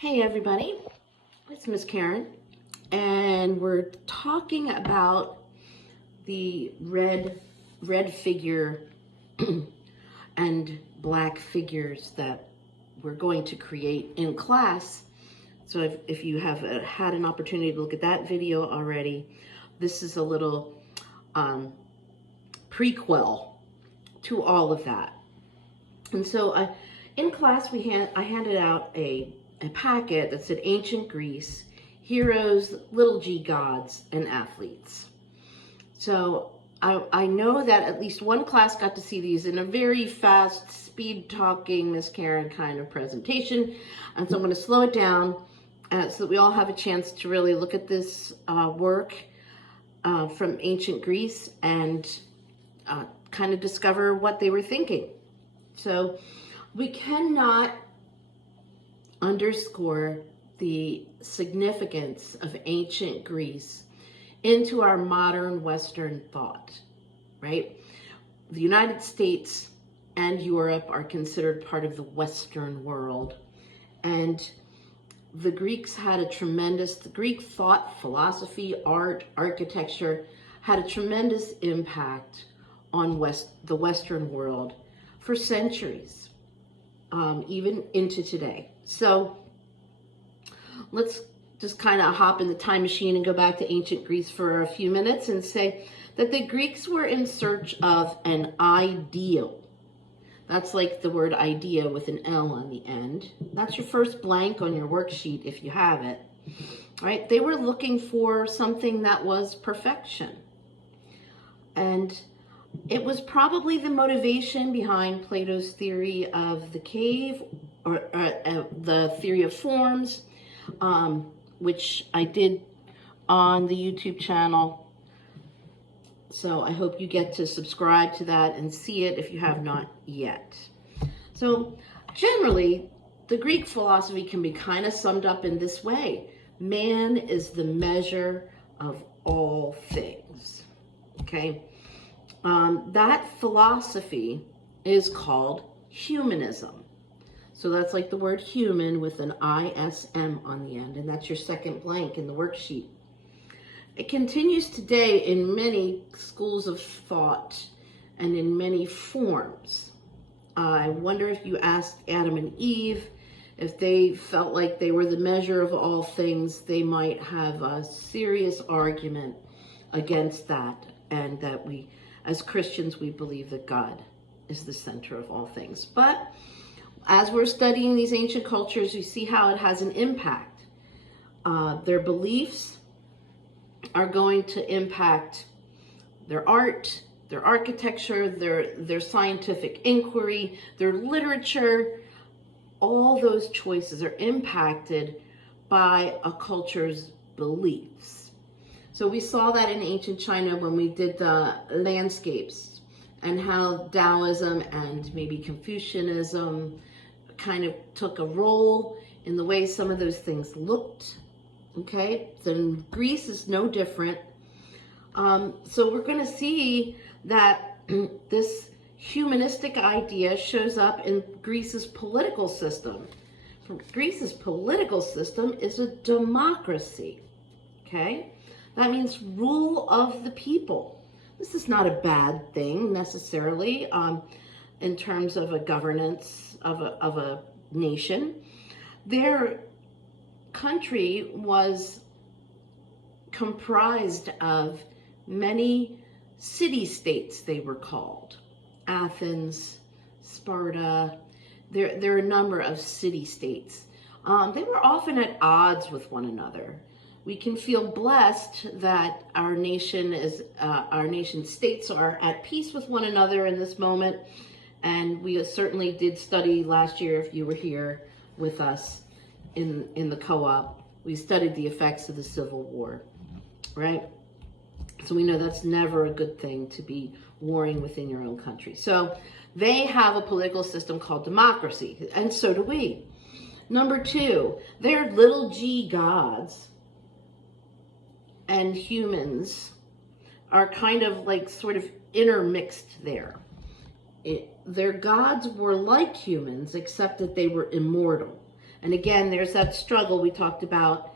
Hey everybody, it's Miss Karen, and we're talking about the red figure and black figures that we're going to create in class. So if you have had an opportunity to look at that video already, this is a little prequel to all of that. And so in class I handed out a packet that said Ancient Greece, Heroes, Little G Gods, and Athletes. So I know that at least one class got to see these in a very fast, speed-talking, Miss Karen kind of presentation. And so I'm going to slow it down so that we all have a chance to really look at this work from ancient Greece and kind of discover what they were thinking. So we cannot underscore the significance of ancient Greece into our modern Western thought, right? The United States and Europe are considered part of the Western world, and the Greeks had the Greek thought, philosophy, art, architecture had a tremendous impact on the Western world for centuries, even into today. So let's just kind of hop in the time machine and go back to ancient Greece for a few minutes and say that the Greeks were in search of an ideal. That's like the word idea with an L on the end. That's your first blank on your worksheet if you have it, right? They were looking for something that was perfection. And it was probably the motivation behind Plato's theory of the cave, or the theory of forms, which I did on the YouTube channel. So I hope you get to subscribe to that and see it if you have not yet. So generally, the Greek philosophy can be kind of summed up in this way. Man is the measure of all things, okay? That philosophy is called humanism. So that's like the word human with an ISM on the end, and that's your second blank in the worksheet. It continues today in many schools of thought and in many forms. I wonder if you asked Adam and Eve if they felt like they were the measure of all things, they might have a serious argument against that, and that we, as Christians, we believe that God is the center of all things. But as we're studying these ancient cultures, we see how it has an impact. Their beliefs are going to impact their art, their architecture, their scientific inquiry, their literature. All those choices are impacted by a culture's beliefs. So we saw that in ancient China when we did the landscapes, and how Taoism and maybe Confucianism kind of took a role in the way some of those things looked. Okay, so Greece is no different. So we're going to see that this humanistic idea shows up in Greece's political system. Greece's political system is a democracy. Okay, that means rule of the people. This is not a bad thing necessarily in terms of a governance of a nation. Their country was comprised of many city-states, they were called. Athens, Sparta, there are a number of city-states. They were often at odds with one another. We can feel blessed that our nation states are at peace with one another in this moment. And we certainly did study last year, if you were here with us in the co-op, we studied the effects of the Civil War, right? So we know that's never a good thing to be warring within your own country. So they have a political system called democracy, and so do we. Number two, their little g gods and humans are kind of like sort of intermixed there. Their gods were like humans, except that they were immortal. And again, there's that struggle we talked about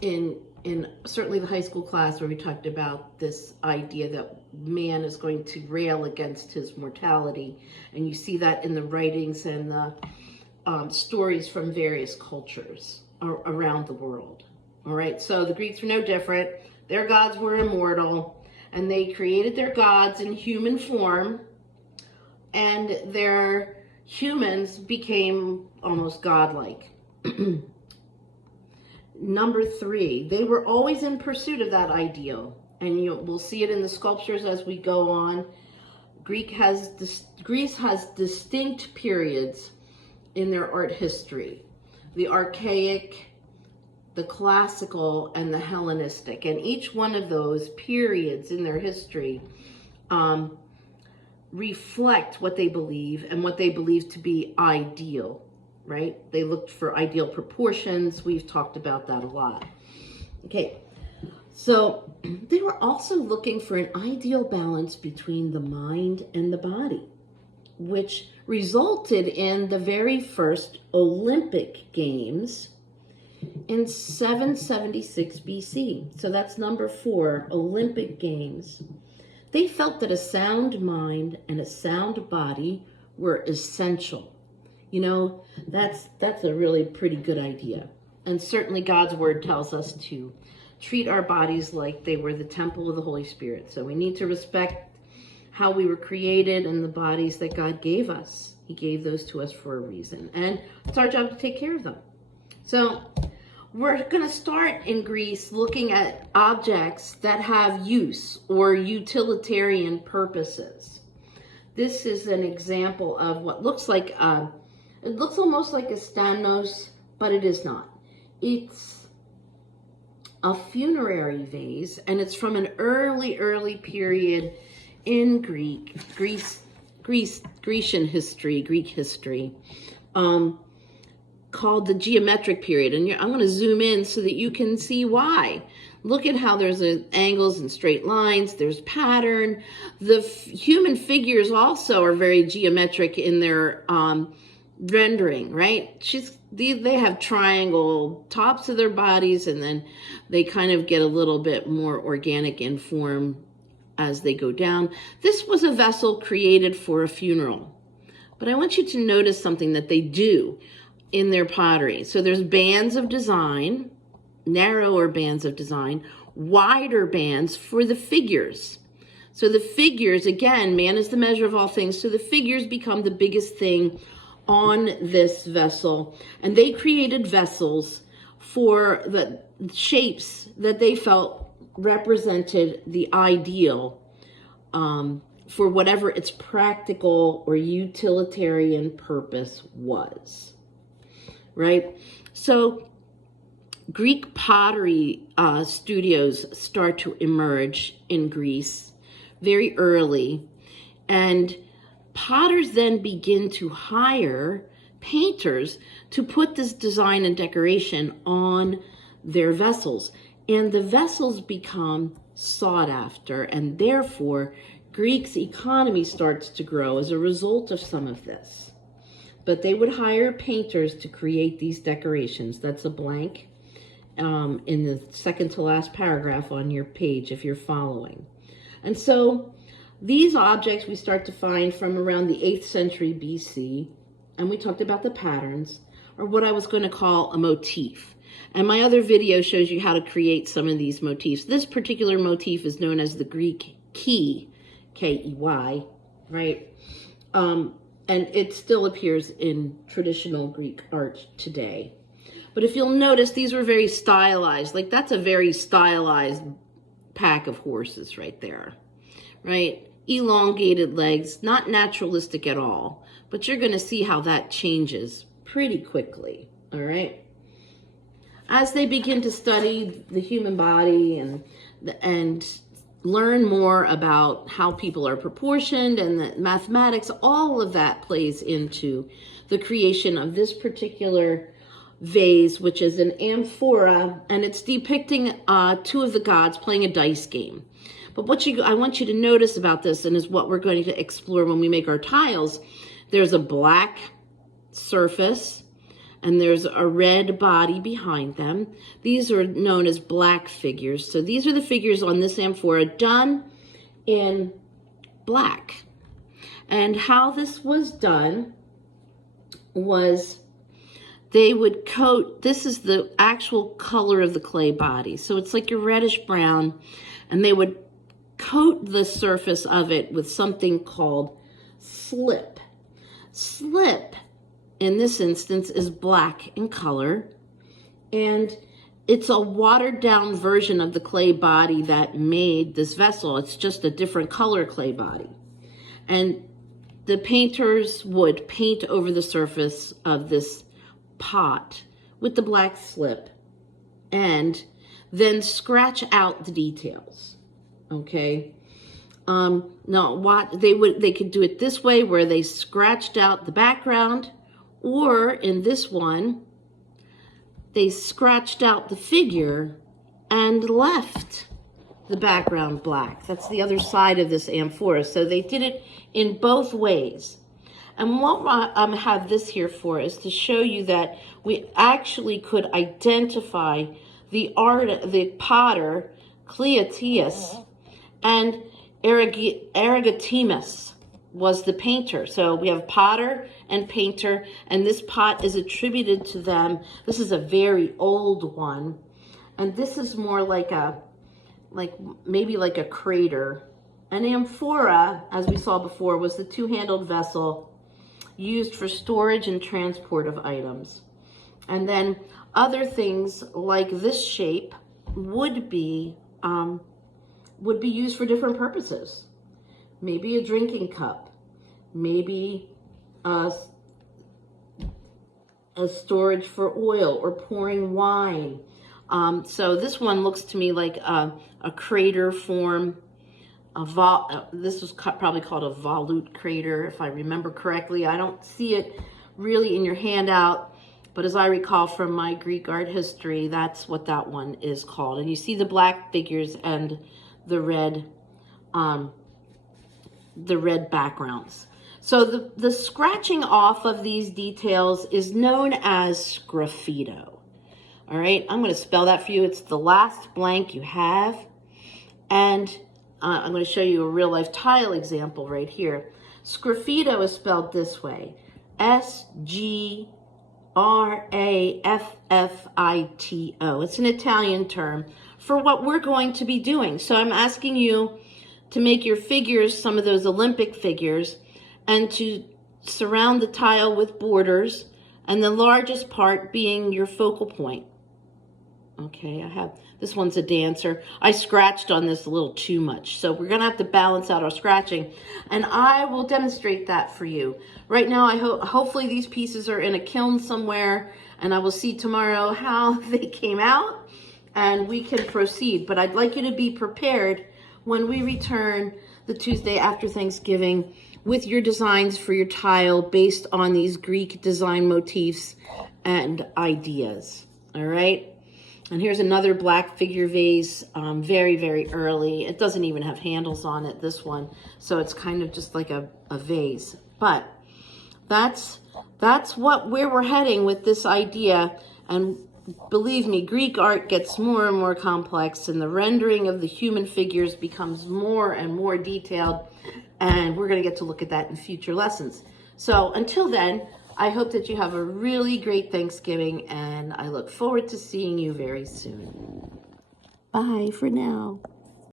in certainly the high school class, where we talked about this idea that man is going to rail against his mortality. And you see that in the writings and the stories from various cultures around the world. All right, so the Greeks were no different. Their gods were immortal, and they created their gods in human form, and their humans became almost godlike. Number 3, they were always in pursuit of that ideal, and we'll see it in the sculptures as we go on. Greece has distinct periods in their art history: the archaic, the classical, and the Hellenistic. And each one of those periods in their history reflect what they believe and what they believe to be ideal, right? They looked for ideal proportions. We've talked about that a lot. Okay, so they were also looking for an ideal balance between the mind and the body, which resulted in the very first Olympic Games in 776 BC. So that's number 4, Olympic Games. They felt that a sound mind and a sound body were essential. You know, that's a really pretty good idea. And certainly God's word tells us to treat our bodies like they were the temple of the Holy Spirit. So we need to respect how we were created and the bodies that God gave us. He gave those to us for a reason. And it's our job to take care of them. So we're going to start in Greece looking at objects that have use or utilitarian purposes. This is an example of what looks like, it looks almost like a stanos, but it is not. It's a funerary vase, and it's from an early period in Grecian history, Greek history, called the geometric period. And I'm going to zoom in so that you can see why. Look at how there's angles and straight lines. There's pattern. The human figures also are very geometric in their rendering, right? They have triangle tops of their bodies, and then they kind of get a little bit more organic in form as they go down. This was a vessel created for a funeral. But I want you to notice something that they do in their pottery. So there's bands of design, narrower bands of design, wider bands for the figures. So the figures, again, man is the measure of all things, so the figures become the biggest thing on this vessel. And they created vessels for the shapes that they felt represented the ideal for whatever its practical or utilitarian purpose was. Right? So Greek pottery studios start to emerge in Greece very early, and potters then begin to hire painters to put this design and decoration on their vessels. And the vessels become sought after, and therefore Greece's economy starts to grow as a result of some of this. But they would hire painters to create these decorations. That's a blank in the second to last paragraph on your page if you're following. And so these objects we start to find from around the 8th century BC, and we talked about the patterns, or what I was going to call a motif. And my other video shows you how to create some of these motifs. This particular motif is known as the Greek key, K-E-Y, right? And it still appears in traditional Greek art today. But if you'll notice, these were very stylized. Like, that's a very stylized pack of horses right there, right? Elongated legs, not naturalistic at all. But you're going to see how that changes pretty quickly, all right? As they begin to study the human body and learn more about how people are proportioned and the mathematics, all of that plays into the creation of this particular vase, which is an amphora, and it's depicting two of the gods playing a dice game. But what I want you to notice about this, and is what we're going to explore when we make our tiles, there's a black surface, and there's a red body behind them. These are known as black figures. So these are the figures on this amphora done in black. And how this was done was they would coat, this is the actual color of the clay body. So it's like a reddish brown, and they would coat the surface of it with something called slip. Slip, in this instance, is black in color, and it's a watered down version of the clay body that made this vessel. It's just a different color clay body. And the painters would paint over the surface of this pot with the black slip and then scratch out the details. Okay. Now what they could do it this way, where they scratched out the background, or in this one, they scratched out the figure and left the background black. That's the other side of this amphora. So they did it in both ways. And what I have this here for is to show you that we actually could identify the potter Cleotius, and Aragatimus was the painter. So we have potter and painter, and this pot is attributed to them. This is a very old one, and this is more like maybe like a crater. An amphora, as we saw before, was the two-handled vessel used for storage and transport of items. And then other things like this shape would be used for different purposes. Maybe a drinking cup, maybe a storage for oil or pouring wine. So this one looks to me like a crater form. This was probably called a volute crater, if I remember correctly. I don't see it really in your handout, but as I recall from my Greek art history, that's what that one is called. And you see the black figures and the red backgrounds. So the scratching off of these details is known as sgraffito. All right, I'm going to spell that for you. It's the last blank you have. And I'm going to show you a real life tile example right here. Sgraffito is spelled this way. S-G-R-A-F-F-I-T-O. It's an Italian term for what we're going to be doing. So I'm asking you to make your figures, some of those Olympic figures, and to surround the tile with borders, and the largest part being your focal point. Okay, this one's a dancer. I scratched on this a little too much, so we're gonna have to balance out our scratching, and I will demonstrate that for you. Right now, hopefully these pieces are in a kiln somewhere, and I will see tomorrow how they came out, and we can proceed. But I'd like you to be prepared when we return the Tuesday after Thanksgiving with your designs for your tile based on these Greek design motifs and ideas. All right. And here's another black figure vase, very, very early. It doesn't even have handles on it, this one. So it's kind of just like a vase. But that's where we're heading with this idea. And believe me, Greek art gets more and more complex, and the rendering of the human figures becomes more and more detailed. And we're going to get to look at that in future lessons. So until then, I hope that you have a really great Thanksgiving, and I look forward to seeing you very soon. Bye for now.